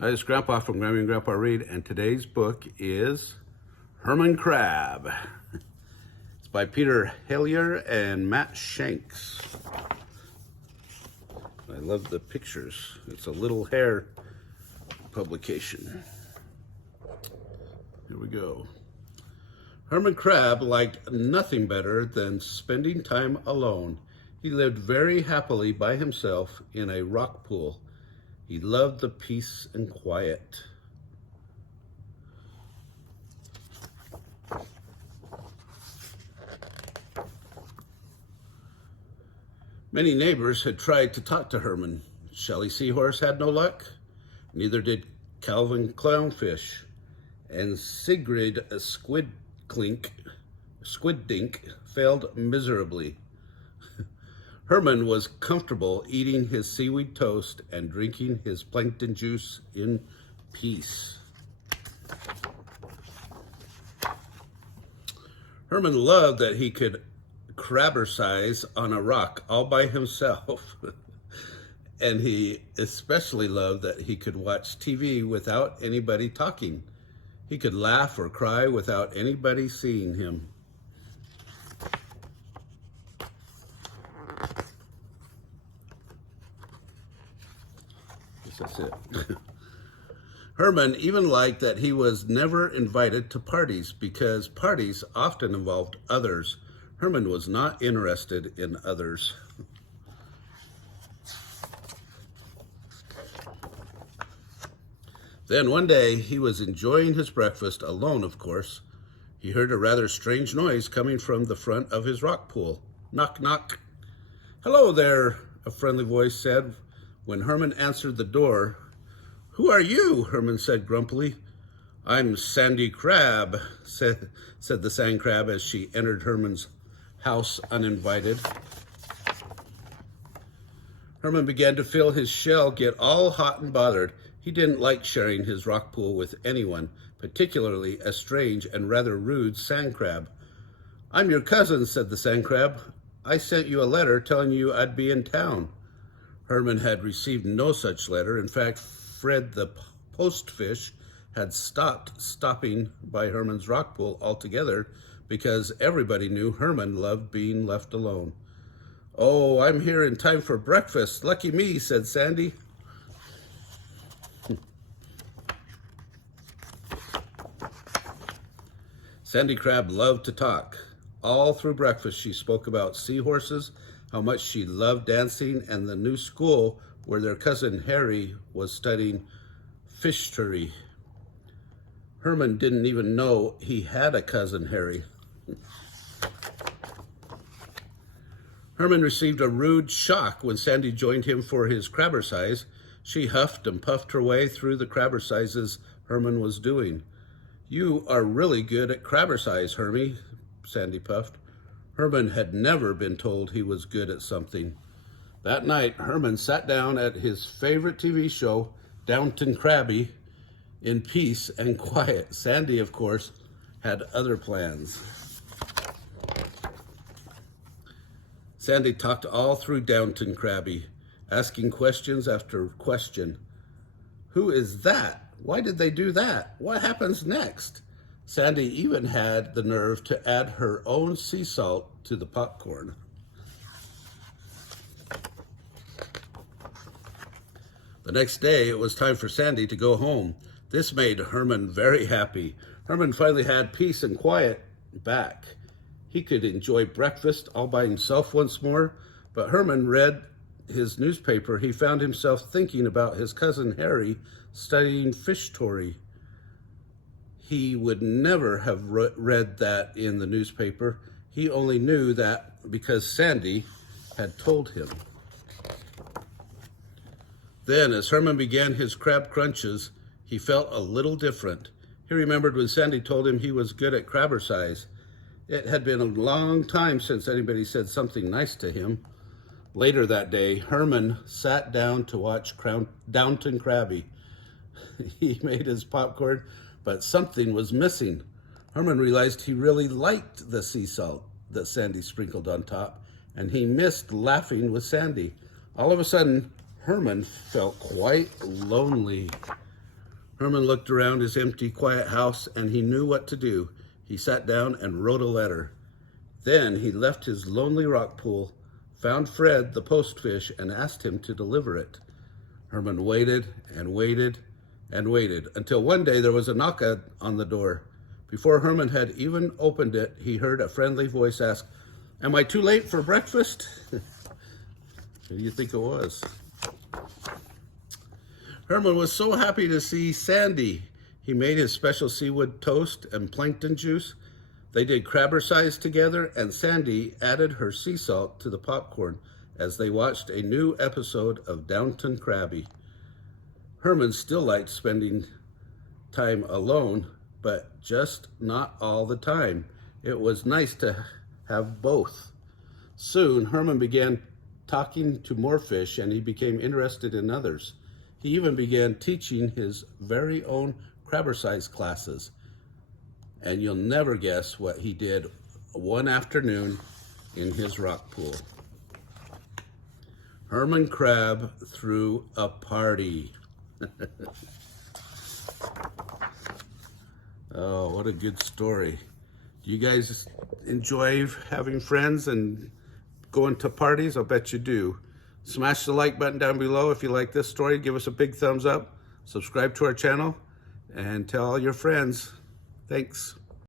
Hi, it's Grandpa from Grammy and Grandpa Read, and today's book is Herman Crab. It's by Peter Helliar and Matt Shanks. I love the pictures. It's a little hair publication. Here we go. Herman Crab liked nothing better than spending time alone. He lived very happily by himself in a rock pool. He loved the peace and quiet. Many neighbors had tried to talk to Herman. Shelly Seahorse had no luck. Neither did Calvin Clownfish. And Sigrid Squiddink failed miserably. Herman was comfortable eating his seaweed toast and drinking his plankton juice in peace. Herman loved that he could crabbercise on a rock all by himself. And he especially loved that he could watch TV without anybody talking. He could laugh or cry without anybody seeing him. That's it. Herman even liked that he was never invited to parties because parties often involved others. Herman was not interested in others. Then one day he was enjoying his breakfast alone, of course. He heard a rather strange noise coming from the front of his rock pool. Knock, knock. "Hello there," a friendly voice said. When Herman answered the door, "Who are you?" Herman said grumpily. "I'm Sandy Crab," said the sand crab as she entered Herman's house uninvited. Herman began to feel his shell get all hot and bothered. He didn't like sharing his rock pool with anyone, particularly a strange and rather rude sand crab. "I'm your cousin," said the sand crab. "I sent you a letter telling you I'd be in town." Herman had received no such letter. In fact, Fred the postfish had stopped stopping by Herman's rock pool altogether because everybody knew Herman loved being left alone. "Oh, I'm here in time for breakfast. Lucky me," said Sandy. Sandy Crab loved to talk. All through breakfast, she spoke about seahorses, how much she loved dancing, and the new school where their cousin Harry was studying fishery. Herman didn't even know he had a cousin Harry. Herman received a rude shock when Sandy joined him for his crabbercise. She huffed and puffed her way through the crabbercises Herman was doing. "You are really good at crabbercise, Hermy," Sandy puffed. Herman had never been told he was good at something. That night, Herman sat down at his favorite TV show, Downton Crabby, in peace and quiet. Sandy, of course, had other plans. Sandy talked all through Downton Crabby, asking questions after question. "Who is that? Why did they do that? What happens next?" Sandy even had the nerve to add her own sea salt to the popcorn. The next day, it was time for Sandy to go home. This made Herman very happy. Herman finally had peace and quiet back. He could enjoy breakfast all by himself once more, but Herman read his newspaper. He found himself thinking about his cousin Harry studying fish-tory. He would never have read that in the newspaper. He only knew that because Sandy had told him. Then, as Herman began his crab crunches, he felt a little different. He remembered when Sandy told him he was good at crabbercise. It had been a long time since anybody said something nice to him. Later that day, Herman sat down to watch Downton Crabby. He made his popcorn, but something was missing. Herman realized he really liked the sea salt that Sandy sprinkled on top, and he missed laughing with Sandy. All of a sudden, Herman felt quite lonely. Herman looked around his empty, quiet house, and he knew what to do. He sat down and wrote a letter. Then he left his lonely rock pool, found Fred, the postfish, and asked him to deliver it. Herman waited and waited and waited until one day there was a knock on the door. Before Herman had even opened it, he heard a friendly voice ask, "Am I too late for breakfast?" Who do you think it was? Herman was so happy to see Sandy. He made his special seaweed toast and plankton juice. They did crabber-size together, and Sandy added her sea salt to the popcorn as they watched a new episode of Downton Crabby. Herman still liked spending time alone, but just not all the time. It was nice to have both. Soon, Herman began talking to more fish, and he became interested in others. He even began teaching his very own crabber-size classes. And you'll never guess what he did one afternoon in his rock pool. Herman Crab threw a party. Oh, what a good story. Do you guys enjoy having friends and going to parties? I'll bet you do. Smash the like button down below if you like this story. Give us a big thumbs up. Subscribe to our channel and tell all your friends. Thanks.